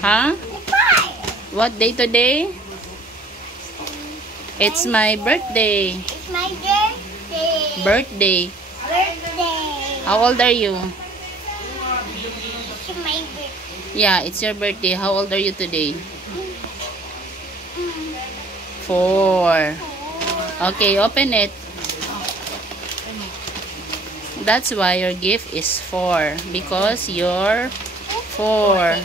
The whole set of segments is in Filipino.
Huh? What day today? It's my birthday. It's my birthday. Birthday. Birthday. How old are you? It's my birthday. Yeah, it's your birthday. How old are you today? 4. Okay, open it. That's why your gift is 4. Because you're 4.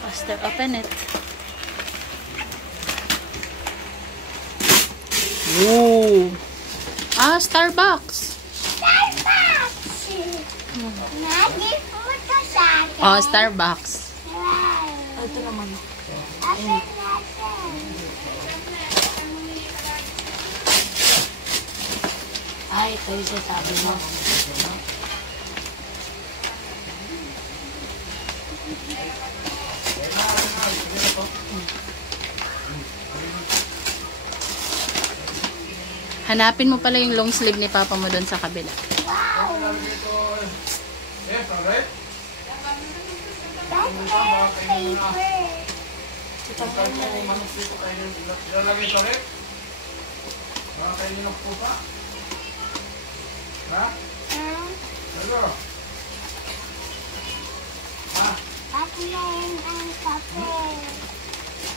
Faster, open it. Ooh. Starbucks. Starbucks. Magic food to sa akin. Oh, Starbucks. Wow. Ito naman. Open natin. Ay, ito yung sasabi mo. Hanapin mo pala yung long sleeve ni Papa mo doon sa kabila. Wow. That's my favorite. At ngayon ang papel.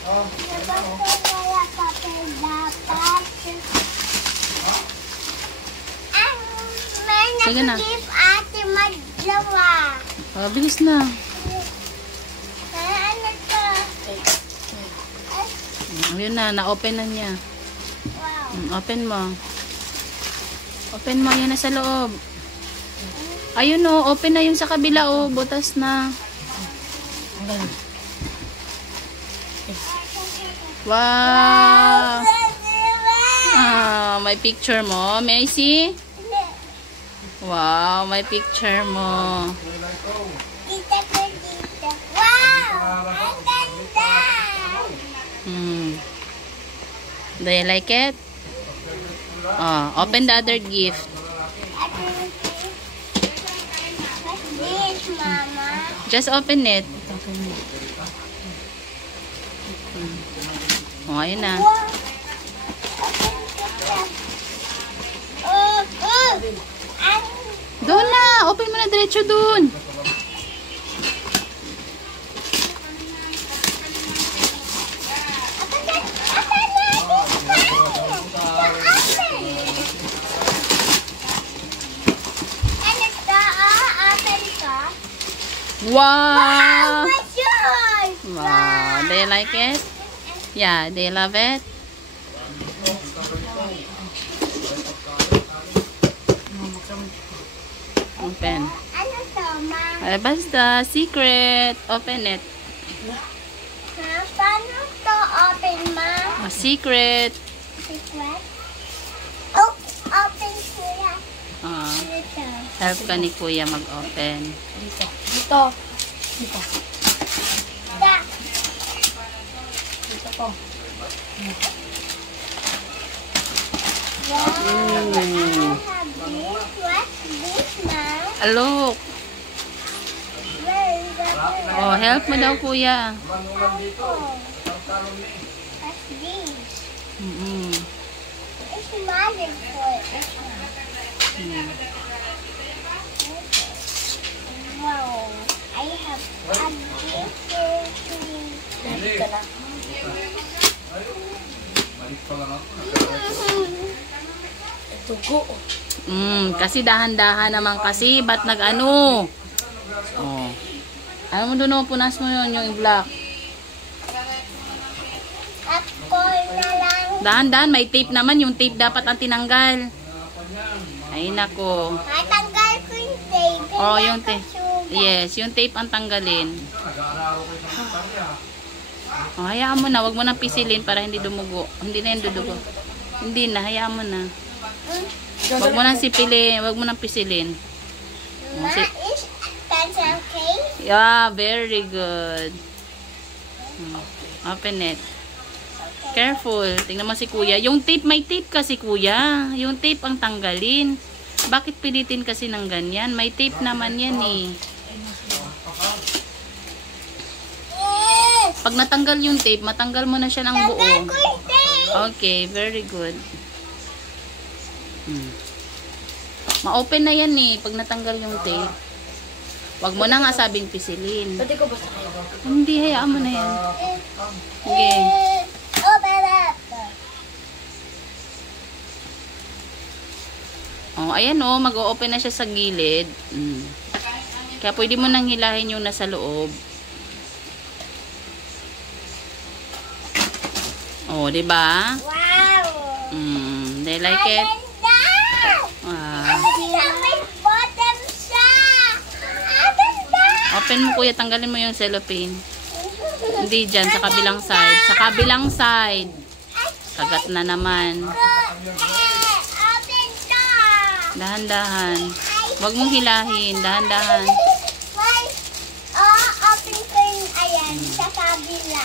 Dapat ko wala papel dapat. May Sige na. nag-give ate madlawa. Oh, bilis na. Ano to? Ayun na, na-open na niya. Wow. Open mo. Open mo, yan na sa loob. Ayun o, open na yung sa kabila o, butas na. Wow! May picture mo. May I see? Wow, may picture mo. Dito ko dito. Wow! Ang ganda! Do you like it? Open the other gift. What's this, Mama? Just open it. Ayun na. Wow! Ang Doon na! Open mo na diretso doon. Wow! Wow! Do you like it? Yeah, do you love it? Open. Ano to, Ma? Basta, secret. Open it. Paano to open, Ma? Secret. Secret? Oh, open kuya. Dito. Help ka ni Kuya mag-open. Dito. Dito. Dito. Da. Dito po. Wow. I have this. What's this, Ma? Look. Where is that? Oh, help mo daw, Kuya. What's this? It's magic foot. Wow. I have a gift for you. Dito na. Tugo. Kasi dahan-dahan naman kasi. Ba't nag-ano? Oh. Ano mo doon, punas mo yun, yung black. Ako na lang. Dahan-dahan, may tape naman. Yung tape dapat ang tinanggal. Ay, nako. Natanggal ko yung tape. Oh, yung tape. Yes, yung tape ang tanggalin. Oh, hayaan mo na. Huwag mo nang pisilin para hindi dumugo. Hindi na yung dudugo. Hindi na, hayaan mo na. Huwag mo nang sipilin. Huwag mo nang pisilin. Ma, is pencil case? Yeah, very good. Open it. Careful. Tingnan mo si Kuya. Yung tape, may tape kasi Kuya. Yung tape ang tanggalin. Bakit pilitin kasi ng ganyan? May tape naman yan eh. Pag natanggal yung tape, matanggal mo na siya ng buo. Tanggal ko yung tape. Okay, very good. Ma-open na yan eh, pag natanggal yung tape. Wag mo na nga sabing pisilin. Pwede ko basta kayo? Hindi, hayaan mo na yan. Okay. Open up. Oh, ayan oh, mag-o-open na siya sa gilid. Kaya pwede mo nang hilahin yung nasa loob. Oh, 'di ba? Wow. They like it. Ganda. Ah. May bottom siya. Ganda. Open mo kuya, tanggalin mo yung cellophane. Hindi dyan, sa kabilang side. Sa kabilang side. Kagat na naman. Open to. Dahan-dahan. Huwag mong hilahin. Dahan-dahan. May, open ko yung ayan sa kabila.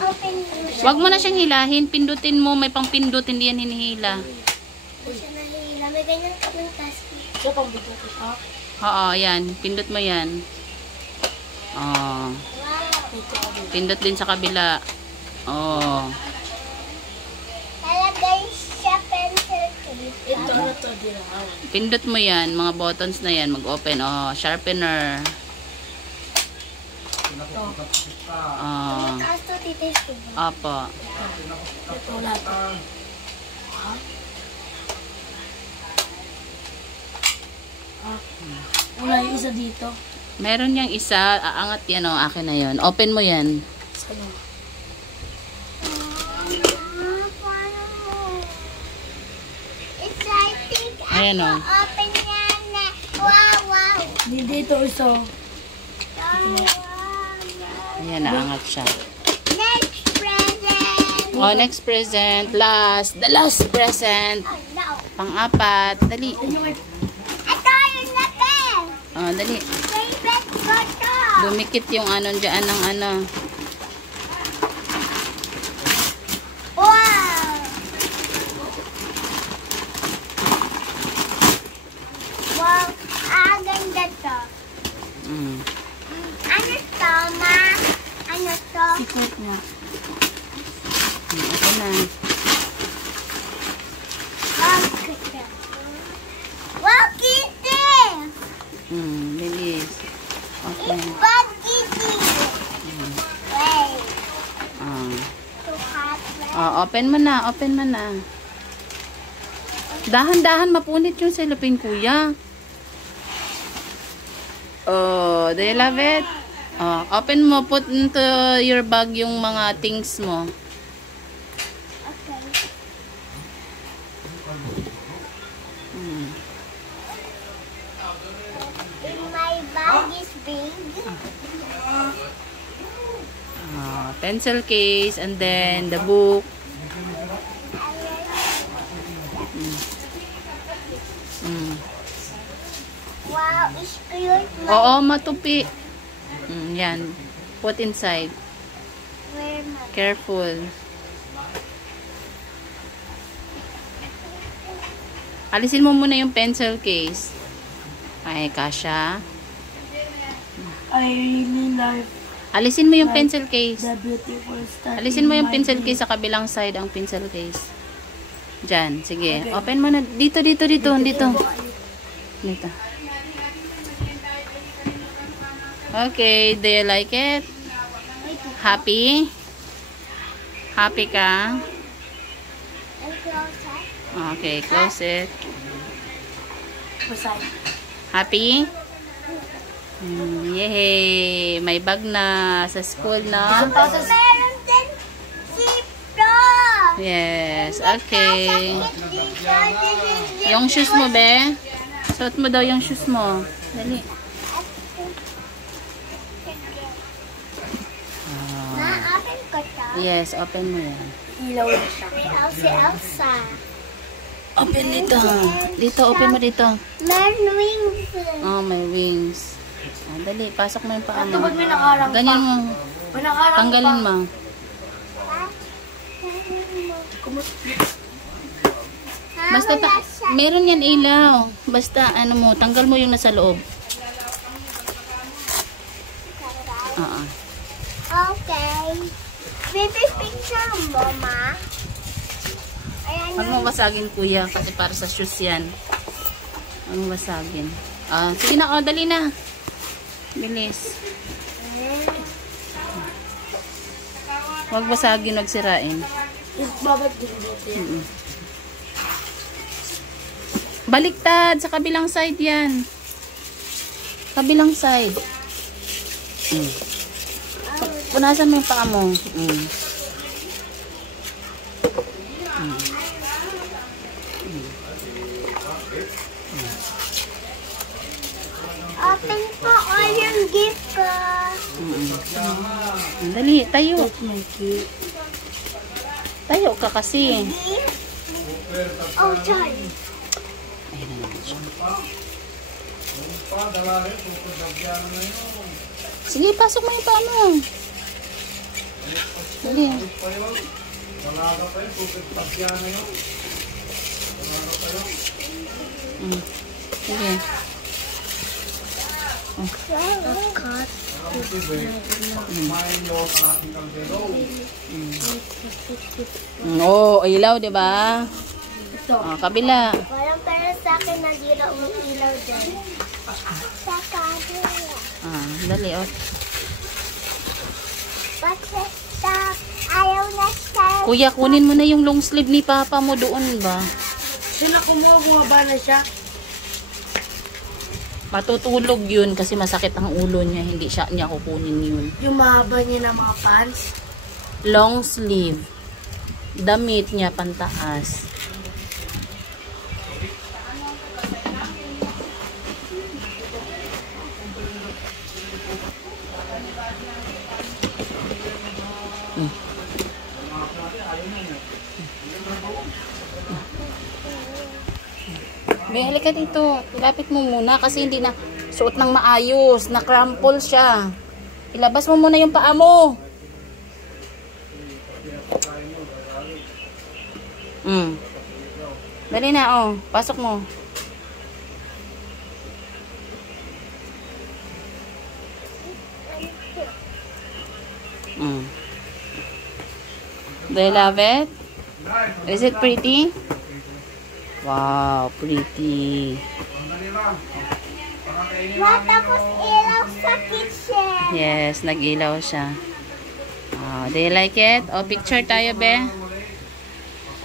Open mo siya. Huwag mo na siyang hilahin. Pindutin mo. May pang pindut. Hindi yan hinihila. Hindi siya nahihila. May ganyan kaming task. Siya pang bigyan ko siya. Oo, yan. Pindut mo yan. Oh. Wow. Pindot din sa kabila. Oh. Talagay siya pencil case. Ito na to, di na ako. Pindot mo yan. Mga buttons na yan. Mag-open. Oh, sharpener. Oh. Taas to, titis ko ba? Opo. Ito lahat. Wala yung isa dito. Meron yang isa. Aangat yan. Oh, akin na yun. Open mo yan. Saan? Paano mo? It's I think Ayan, ako oh. open yan na. Wow, wow. Hindi dito isa. Ayan, naangat siya. Next present. Oh, next present. Last. The last present. Oh, no. Pang-apat. Dali. Ito yung laki. Oh, dali. Favorite ko to. Dumikit yung ano dyan ng ano. Wow. Wow. Ganda to. Ano to, ma? Ano to? Secret niya. Ito na. Wow, kitty. Wow, kitty. Bilis. Okay. It's bug kitty. Wait. Ah. Too hot, right? Oh, open mo na. Open mo na. Dahan-dahan mapunit yung cellophane, kuya. Oh, do you love it? Oh, open mo. Put into your bag yung mga things mo. Okay. In my bag is big. Pencil case and then the book. Wow, it's cute. Oo, matupi. Yan. Put inside. Where my Careful. Alisin mo muna yung pencil case. Ay, kasha. I really love Alisin mo yung pencil case. the beautiful star. Alisin mo in yung my pencil day. case sa kabilang side, ang pencil case. Diyan, sige. Open mo na. Dito, dito, dito. Dito. Dito. Okay, do you like it? Happy? Happy ka? and closer. Okay, close it. Beside. Happy? Yay! May bag na sa school, no? Meron din zipro. Yes, okay. Yung shoes mo, be? Suot mo daw yung shoes mo. Dali. Ma, open ko to. Yes, open mo yan. Ilaw na siya. May Elsa. Open dito. Dito, open mo dito. Meron wings. Oh, may wings. Dali, pasok mo yung paa Ito mo. ba't may nakarang Ganyan mo. May nakarang Tanggalin pa. mo. Kumus- Ha? Basta meron yan ilaw. Basta ano mo, tanggal mo yung nasa loob. Oo. Okay. Baby picture mo, ma. Ayan Huwag mo basagin, kuya, kasi para sa shoes yan. Huwag mo basagin. Sige na, dali na. Bilis. Huwag basagin, huwag sirain. Babad din dito yan. Baliktad, sa kabilang side yan. Kabilang side. Punasan mo yung paa mo. Open po all yung gift ko. Dali, tayo. Tayo ka kasi. Gift? Oh, sorry. Ayun na naman siya. Sige, pasok mo yung paa mo. Dali. Sige. Ilaw, di ba? Ito. Kabila. Walang pera sa akin, nandira umiilaw dyan. Sa kabila. Dali, Bakit stop? Ayaw na stop. Kuya, kunin mo na yung long sleeve ni Papa mo doon ba? Sila bumaba na siya. Matutulog yun kasi masakit ang ulo niya. Hindi niya kukunin yun. Yung mahaba niya ng mga pants. Long sleeve. Damit niya pantaas. May halika dito. Ilapit mo muna kasi hindi na suot ng maayos. Na-crumple siya. Ilabas mo muna yung paa mo. Dali na, pasok mo. Do you love it? Is it pretty? Wow, pretty. Matapos ilaw sa kitchen. Yes, nag-ilaw siya. Do you like it? Picture tayo, be.